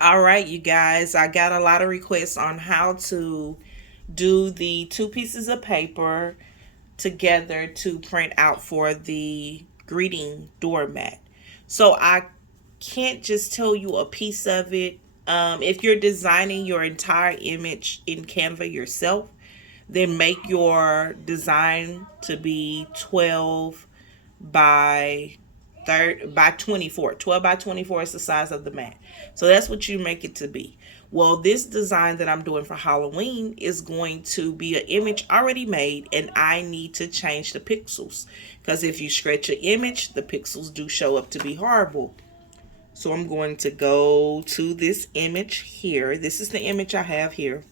All right, you guys, I got a lot of requests on how to do the two pieces of paper together to print out for the greeting doormat. So I can't just tell you a piece of it. If you're designing your entire image in Canva yourself, then make your design to be 12 by 24. 12 by 24 is the size of the mat. So that's what you make it to be. Well, this design that I'm doing for Halloween is going to be an image already made, and I need to change the pixels because if you stretch an image, the pixels do show up to be horrible. So I'm going to go to this image here. This is the image I have here.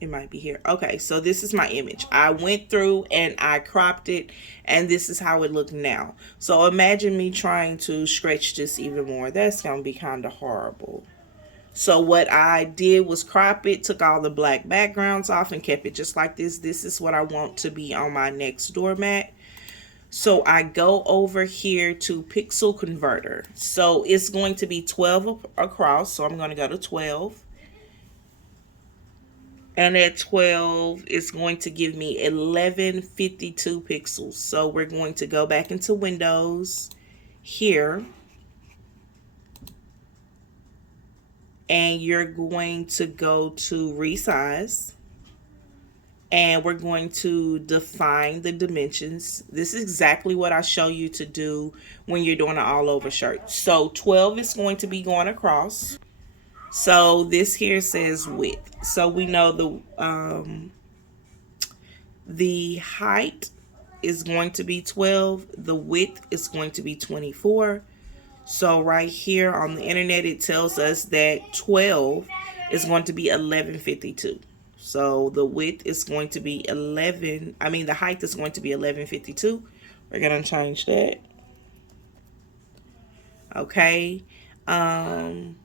It might be here. Okay, so this is my image. I went through and I cropped it, and this is how it looked now. So imagine me trying to stretch this even more. That's going to be kind of horrible. So what I did was crop it, took all the black backgrounds off, and kept it just like this. This is what I want to be on my next doormat. So I go over here to Pixel Converter. So it's going to be 12 across. So I'm going to go to 12. And at 12 it's going to give me 1152 pixels. So we're going to go back into Windows here, and you're going to go to resize, and we're going to define the dimensions. This is exactly what I show you to do when you're doing an all over shirt. So 12 is going to be going across. So this here says width. So we know the height is going to be 12. The width is going to be 24. So right here on the internet, it tells us that 12 is going to be 1152. So the width is going to be the height is going to be 1152. We're going to change that. Okay. I'm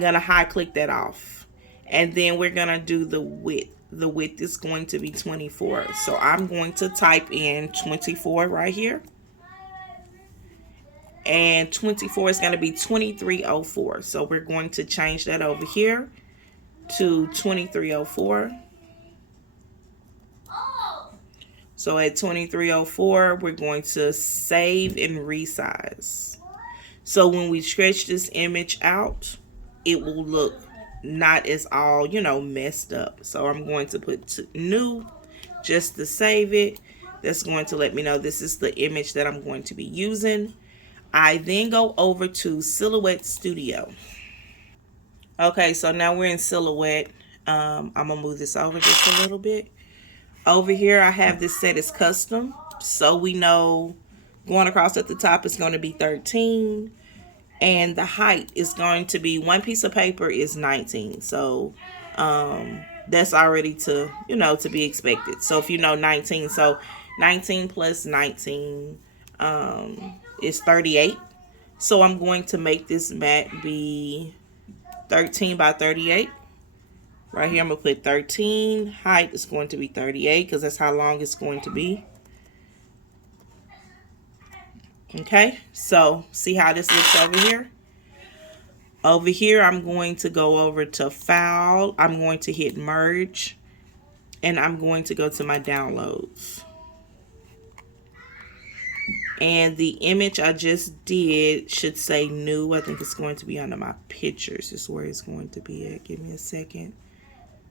going to high click that off. And then we're going to do the width. The width is going to be 24. So I'm going to type in 24 right here. And 24 is going to be 2304. So we're going to change that over here to 2304. So at 2304, we're going to save and resize. So when we stretch this image out, it will look not as all, messed up. So I'm going to put new just to save it. That's going to let me know this is the image that I'm going to be using. I then go over to Silhouette Studio. Okay, so now we're in Silhouette. I'm going to move this over just a little bit. Over here, I have this set as custom. So we know going across at the top is going to be 13. And the height is going to be, one piece of paper is 19. So that's already to be expected. So if you know 19, so 19 plus 19 is 38. So I'm going to make this mat be 13 by 38. Right here, I'm going to put 13. Height is going to be 38 because that's how long it's going to be. Okay, so see how this looks over here? Over here, I'm going to go over to File. I'm going to hit Merge. And I'm going to go to my downloads. And the image I just did should say new. I think it's going to be under my pictures. Is where it's going to be at. Give me a second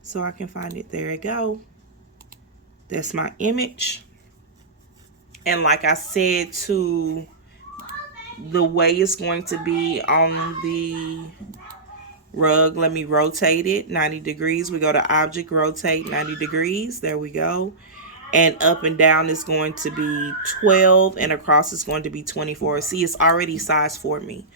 so I can find it. There we go. That's my image. And like I said, the way it's going to be on the rug, let me rotate it 90 degrees. We go to Object, Rotate 90 degrees. There we go. And up and down is going to be 12, and across is going to be 24. See, it's already sized for me.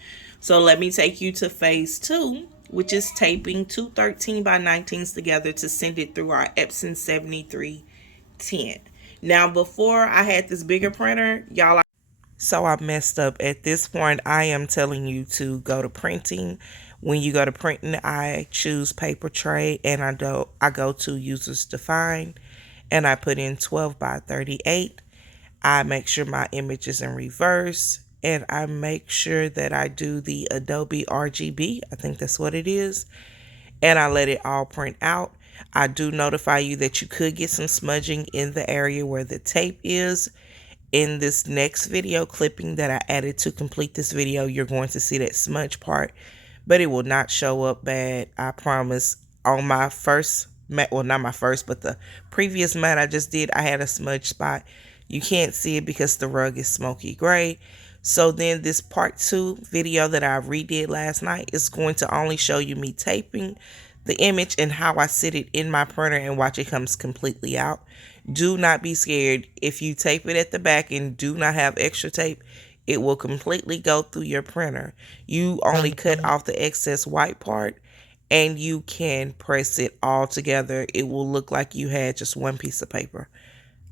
So let me take you to phase 2, which is taping two 13 by 19s together to send it through our Epson 7310. Now, before I had this bigger printer, y'all, so I messed up. At this point, I am telling you to go to printing. When you go to printing, I choose paper tray, and I go to users define, and I put in 12 by 38. I make sure my image is in reverse, and I make sure that I do the Adobe RGB. I think that's what it is. And I let it all print out. I do notify you that you could get some smudging in the area where the tape is. In this next video clipping that I added to complete this video, you're going to see that smudge part, but it will not show up bad, I promise. On my first mat, well, not my first, but the previous mat I just did, I had a smudge spot. You can't see it because the rug is smoky gray. So then this part 2 video that I redid last night is going to only show you me taping the image and how I sit it in my printer and watch it comes completely out. Do not be scared. If you tape it at the back and do not have extra tape, it will completely go through your printer. You only cut off the excess white part and you can press it all together. It will look like you had just one piece of paper.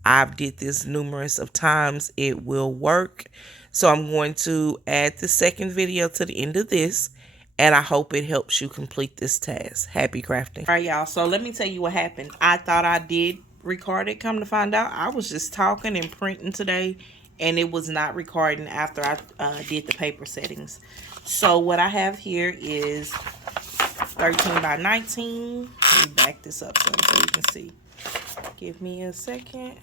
I've did this numerous of times. It will work. So I'm going to add the second video to the end of this, and I hope it helps you complete this task. Happy crafting. All right, y'all. So let me tell you what happened. I thought I did record it. Come to find out, I was just talking and printing today, and it was not recording after I did the paper settings. So what I have here is 13 by 19. Let me back this up so you can see. Give me a second.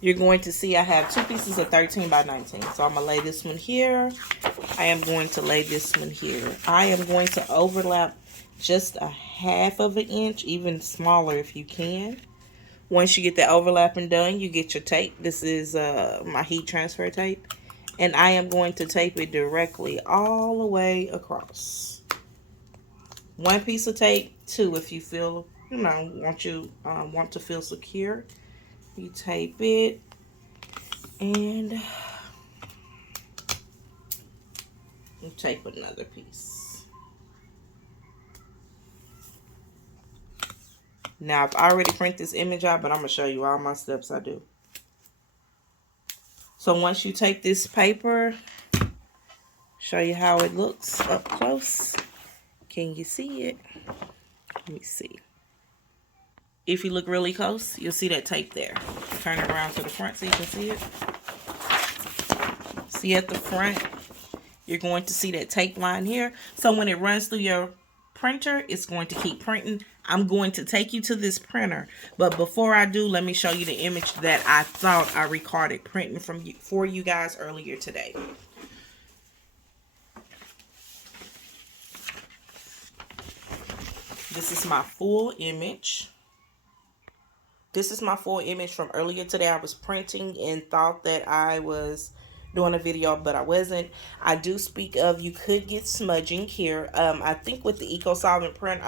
You're going to see I have 2 pieces of 13 by 19. So I'm going to lay this one here. I am going to lay this one here. I am going to overlap just a 1/2 of an inch, even smaller if you can. Once you get that overlapping done, you get your tape. This is my heat transfer tape. And I am going to tape it directly all the way across. 1 piece of tape, 2 if you feel, want to feel secure. You tape it, and you tape another piece. Now, I've already printed this image out, but I'm going to show you all my steps I do. So once you take this paper, show you how it looks up close. Can you see it? Let me see. If you look really close, you'll see that tape there. Turn it around to the front so you can see it. See at the front, you're going to see that tape line here. So when it runs through your printer, it's going to keep printing. I'm going to take you to this printer, but before I do, let me show you the image that I thought I recorded printing for you guys earlier today. This is my full image. This is my full image from earlier today. I was printing and thought that I was doing a video, but I wasn't. I do speak of, you could get smudging here. I think with the eco solvent print,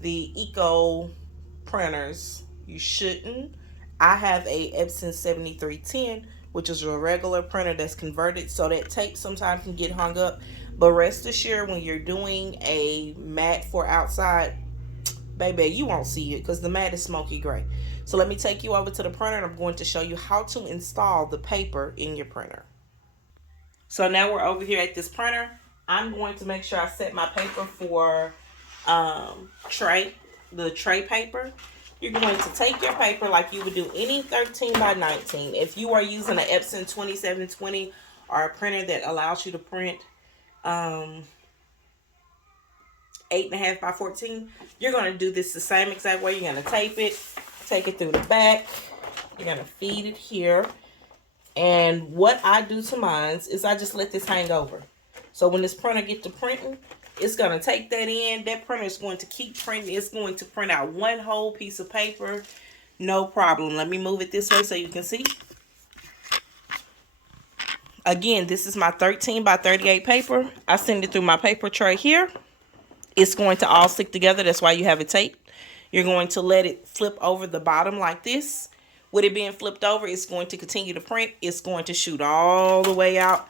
the eco printers, you shouldn't. I have a Epson 7310, which is a regular printer that's converted, so that tape sometimes can get hung up. But rest assured, when you're doing a matte for outside, baby, you won't see it because the mat is smoky gray. So let me take you over to the printer, and I'm going to show you how to install the paper in your printer. So now we're over here at this printer. I'm going to make sure I set my paper for the tray paper. You're going to take your paper like you would do any 13 by 19. If you are using an Epson 2720 or a printer that allows you to print 8.5 by 14, you're going to do this the same exact way. You're going to tape it, take it through the back. You're going to feed it here. And what I do to mine is I just let this hang over. So when this printer gets to printing, it's going to take that in. That printer is going to keep printing. It's going to print out one whole piece of paper. No problem. Let me move it this way so you can see. Again, this is my 13 by 38 paper. I send it through my paper tray here. It's going to all stick together. That's why you have it taped. You're going to let it flip over the bottom like this. With it being flipped over, it's going to continue to print. It's going to shoot all the way out.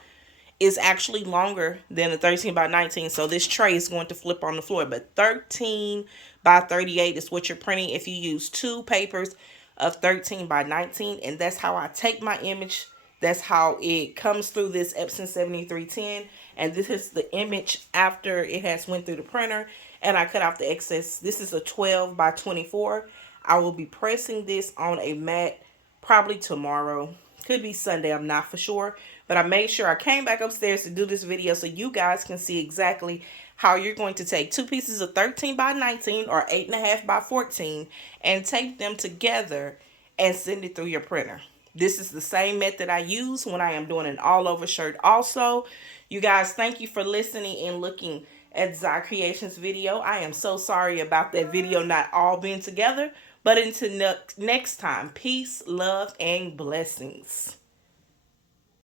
It's actually longer than a 13 by 19, so this tray is going to flip on the floor. But 13 by 38 is what you're printing if you use 2 papers of 13 by 19, and that's how I take my image. That's how it comes through this Epson 7310, and this is the image after it has went through the printer, and I cut off the excess. This is a 12 by 24. I will be pressing this on a matte probably tomorrow. Could be Sunday, I'm not for sure. But I made sure I came back upstairs to do this video so you guys can see exactly how you're going to take two pieces of 13 by 19 or 8.5 by 14 and tape them together and send it through your printer. This is the same method I use when I am doing an all over shirt also. You guys, thank you for listening and looking at Zikreations video. I am so sorry about that video not all being together. But until next time, peace, love, and blessings.